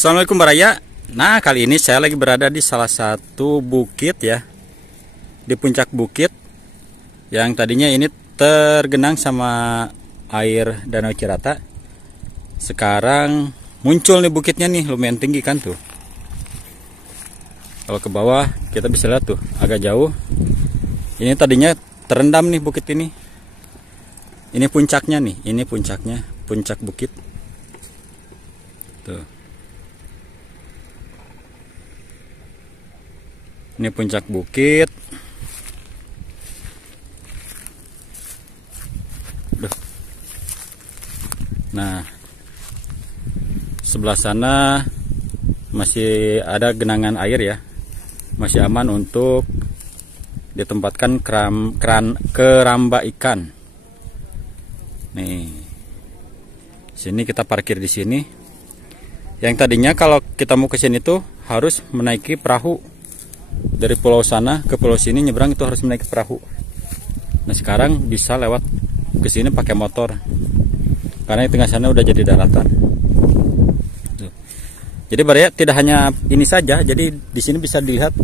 Assalamualaikum Baraya. Nah, kali ini saya lagi berada di salah satu bukit ya, di puncak bukit yang tadinya ini tergenang sama air Danau Cirata. Sekarang muncul nih bukitnya nih, lumayan tinggi kan tuh. Kalau ke bawah kita bisa lihat tuh agak jauh. Ini tadinya terendam nih bukit ini. Ini puncaknya nih, ini puncaknya, puncak bukit. Tuh. Ini puncak bukit. Nah, sebelah sana masih ada genangan air ya. Masih aman untuk ditempatkan keramba ikan. Nih. Sini kita parkir di sini. Yang tadinya kalau kita mau ke sini tuh harus menaiki perahu. Dari pulau sana ke pulau sini nyebrang itu harus menaiki perahu. Nah, sekarang bisa lewat ke sini pakai motor. Karena di tengah sana udah jadi daratan. Tuh. Jadi Baraya tidak hanya ini saja, jadi di sini bisa dilihat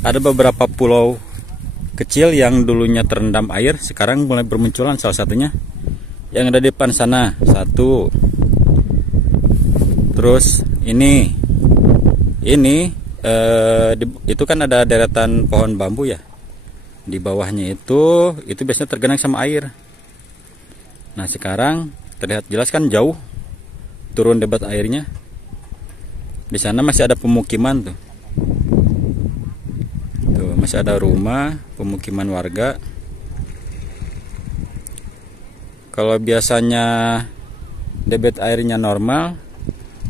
ada beberapa pulau kecil yang dulunya terendam air, sekarang mulai bermunculan. Salah satunya yang ada di depan sana, satu. Terus ini itu kan ada deretan pohon bambu ya. Di bawahnya itu biasanya tergenang sama air. Nah, sekarang terlihat jelas kan jauh turun debit airnya. Di sana masih ada pemukiman tuh. Tuh, masih ada rumah, pemukiman warga. Kalau biasanya debit airnya normal,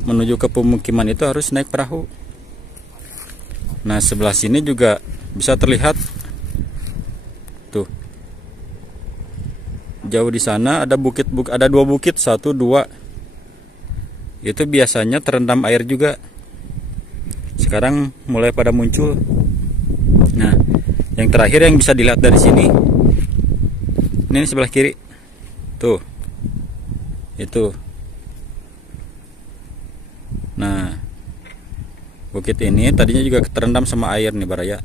menuju ke pemukiman itu harus naik perahu. Nah, sebelah sini juga bisa terlihat tuh. Jauh di sana ada ada dua bukit, satu dua. Itu biasanya terendam air juga. Sekarang mulai pada muncul. Nah, yang terakhir yang bisa dilihat dari sini. Ini sebelah kiri. Tuh. Itu. Nah, bukit ini tadinya juga terendam sama air nih Baraya.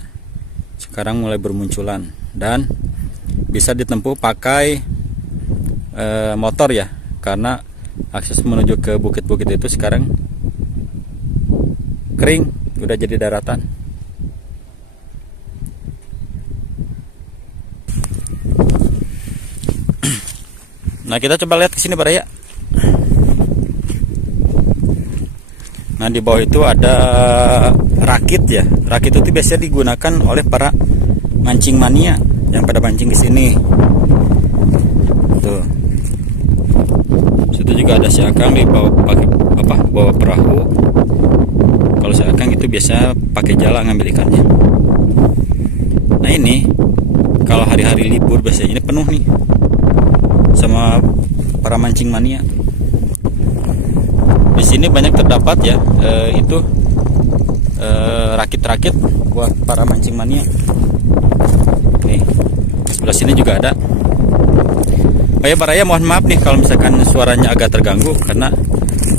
Sekarang mulai bermunculan dan bisa ditempuh pakai motor ya, karena akses menuju ke bukit-bukit itu sekarang kering, udah jadi daratan. Nah, kita coba lihat ke sini Baraya. Nah, di bawah itu ada rakit ya. Rakit itu biasanya digunakan oleh para mancing mania yang pada mancing di sini. Tuh. Situ juga ada siakang di bawah pakai bawa perahu. Kalau siakang itu biasa pakai jala ngambil ikannya. Nah, ini kalau hari-hari libur biasanya ini penuh nih sama para mancing mania. Di sini banyak terdapat ya rakit-rakit buat para mancing mania. Nih, sebelah sini juga ada. Oh ya Baraya, mohon maaf nih kalau misalkan suaranya agak terganggu karena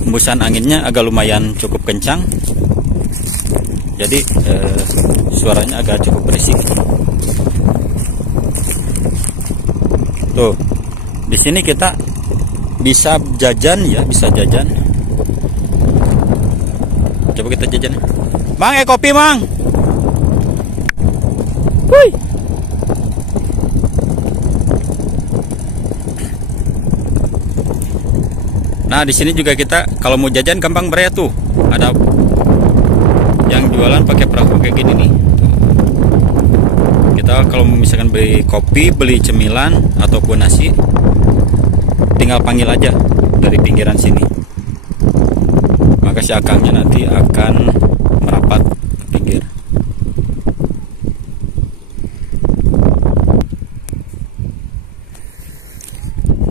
hembusan anginnya agak lumayan cukup kencang. Jadi suaranya agak cukup berisik. Tuh, di sini kita bisa jajan ya, bisa jajan. Coba kita jajan. Bang, kopi, Bang. Wuih. Nah, di sini juga kita kalau mau jajan gampang Baraya tuh. Ada yang jualan pakai perahu kayak gini nih. Kita kalau misalkan beli kopi, beli cemilan ataupun nasi, tinggal panggil aja dari pinggiran sini. Maka si akangnya nanti akan merapat ke pinggir.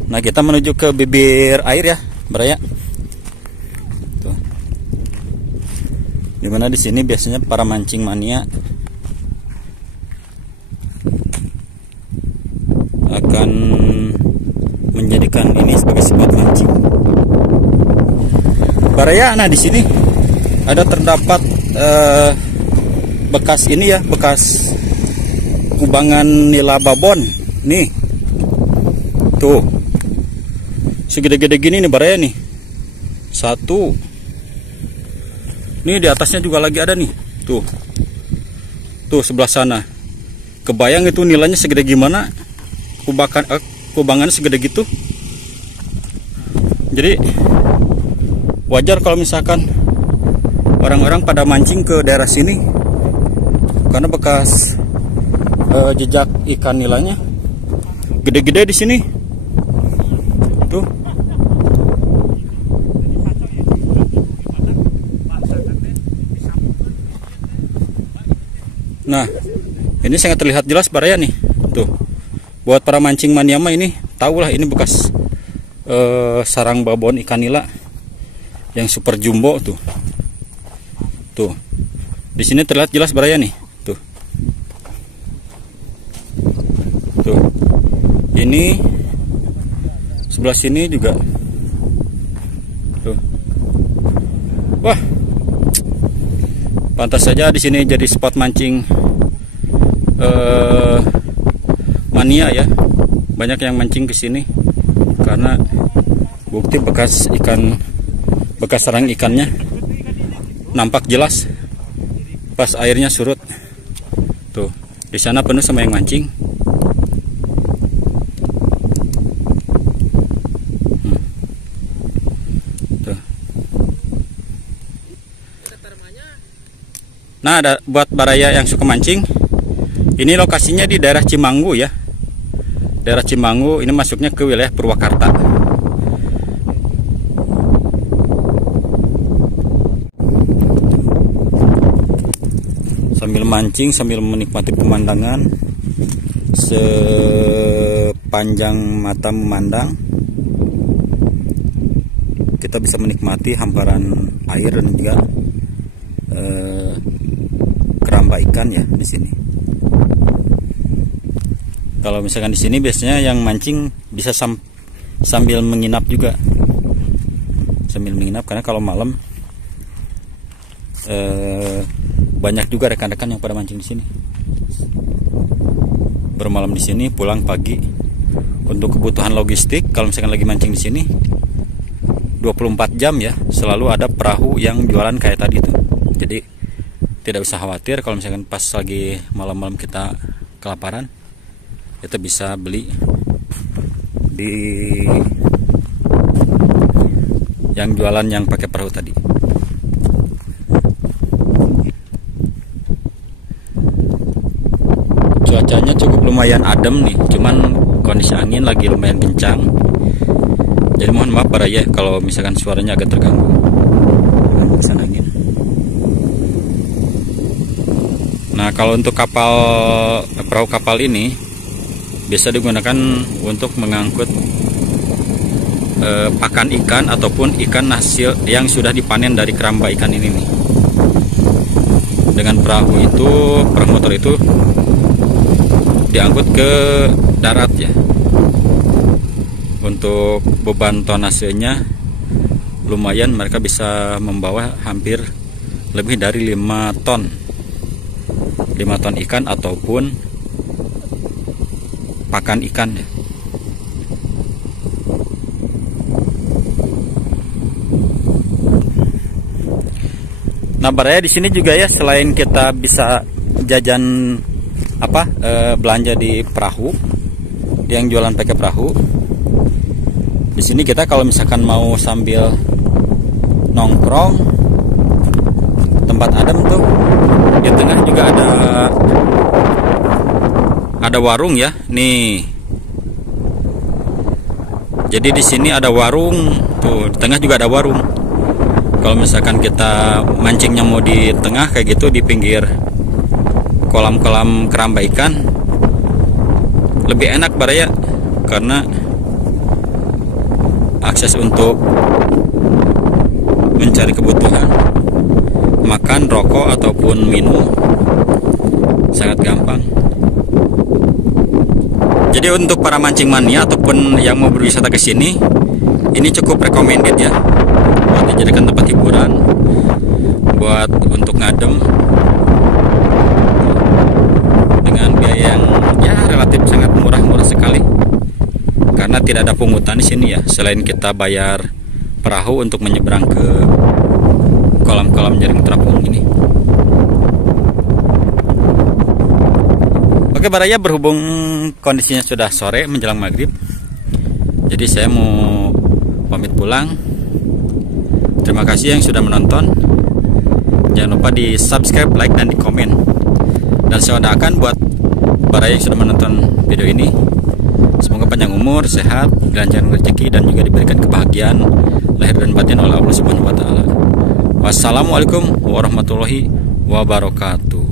Nah, kita menuju ke bibir air ya Baraya. Tuh. Dimana di sini biasanya para mancing mania akan menjadikan ini sebagai spot mancing. Baraya, nah di sini ada terdapat bekas ini ya, bekas kubangan nila babon nih. Tuh segede-gede gini nih baraya nih. Satu. Nih di atasnya juga lagi ada nih. Tuh. Tuh sebelah sana. Kebayang itu nilainya segede gimana? Kubangan segede gitu. Jadi wajar kalau misalkan orang-orang pada mancing ke daerah sini karena bekas jejak ikan nilainya gede-gede di sini. Tuh. Nah, ini sangat terlihat jelas baraya nih. Tuh. Buat para mancing mania mah ini tahulah ini bekas sarang babon ikan nila yang super jumbo tuh. Tuh. Di sini terlihat jelas baraya nih. Tuh. Tuh. Ini sebelah sini juga. Tuh. Wah. Pantas saja di sini jadi spot mancing mania ya. Banyak yang mancing ke sini karena bukti bekas sarang ikannya nampak jelas pas airnya surut. Tuh, di sana penuh sama yang mancing. Tuh. Nah, buat baraya yang suka mancing, ini lokasinya di daerah Cimanggu ya. Daerah Cimanggu ini masuknya ke wilayah Purwakarta. Sambil mancing, sambil menikmati pemandangan sepanjang mata memandang, kita bisa menikmati hamparan air dan juga keramba ikan ya di sini. Kalau misalkan di sini biasanya yang mancing bisa sambil menginap juga, sambil menginap karena kalau malam banyak juga rekan-rekan yang pada mancing di sini. Bermalam di sini, pulang pagi untuk kebutuhan logistik. Kalau misalkan lagi mancing di sini 24 jam ya, selalu ada perahu yang jualan kayak tadi tuh. Jadi tidak usah khawatir kalau misalkan pas lagi malam-malam kita kelaparan, kita bisa beli di yang jualan yang pakai perahu tadi. Cuacanya cukup lumayan adem nih, cuman kondisi angin lagi lumayan kencang. Jadi mohon maaf baraya kalau misalkan suaranya agak terganggu. Kesan angin. Nah, kalau untuk perahu kapal ini bisa digunakan untuk mengangkut pakan ikan ataupun ikan hasil yang sudah dipanen dari keramba ikan ini nih. Dengan perahu motor itu diangkut ke darat ya. Untuk beban tonasenya lumayan, mereka bisa membawa hampir lebih dari 5 ton ikan ataupun pakan ikan ya. Nah, baraya di sini juga ya, selain kita bisa jajan belanja di perahu, yang jualan pakai perahu, di sini kita kalau misalkan mau sambil nongkrong, tempat adem tuh di tengah juga ada warung ya nih. Jadi di sini ada warung tuh, di tengah juga ada warung. Kalau misalkan kita mancingnya mau di tengah kayak gitu, di pinggir kolam-kolam keramba ikan, lebih enak baraya karena akses untuk mencari kebutuhan makan, rokok ataupun minum sangat gampang. Jadi untuk para mancing mania ataupun yang mau berwisata ke sini, ini cukup recommended ya buat dijadikan tempat hiburan. buat untuk ngadem dengan biaya yang ya relatif sangat murah sekali, karena tidak ada pungutan di sini ya, selain kita bayar perahu untuk menyeberang ke kolam-kolam jaring terapung ini. Oke Baraya, berhubung kondisinya sudah sore menjelang maghrib, jadi saya mau pamit pulang. Terima kasih yang sudah menonton. Jangan lupa di subscribe, like, dan di komen. Dan saya doakan buat Baraya yang sudah menonton video ini, semoga panjang umur, sehat, dilancarkan rezeki, dan juga diberikan kebahagiaan lahir dan batin oleh Allah Subhanahu wa Ta'ala. Wassalamualaikum warahmatullahi wabarakatuh.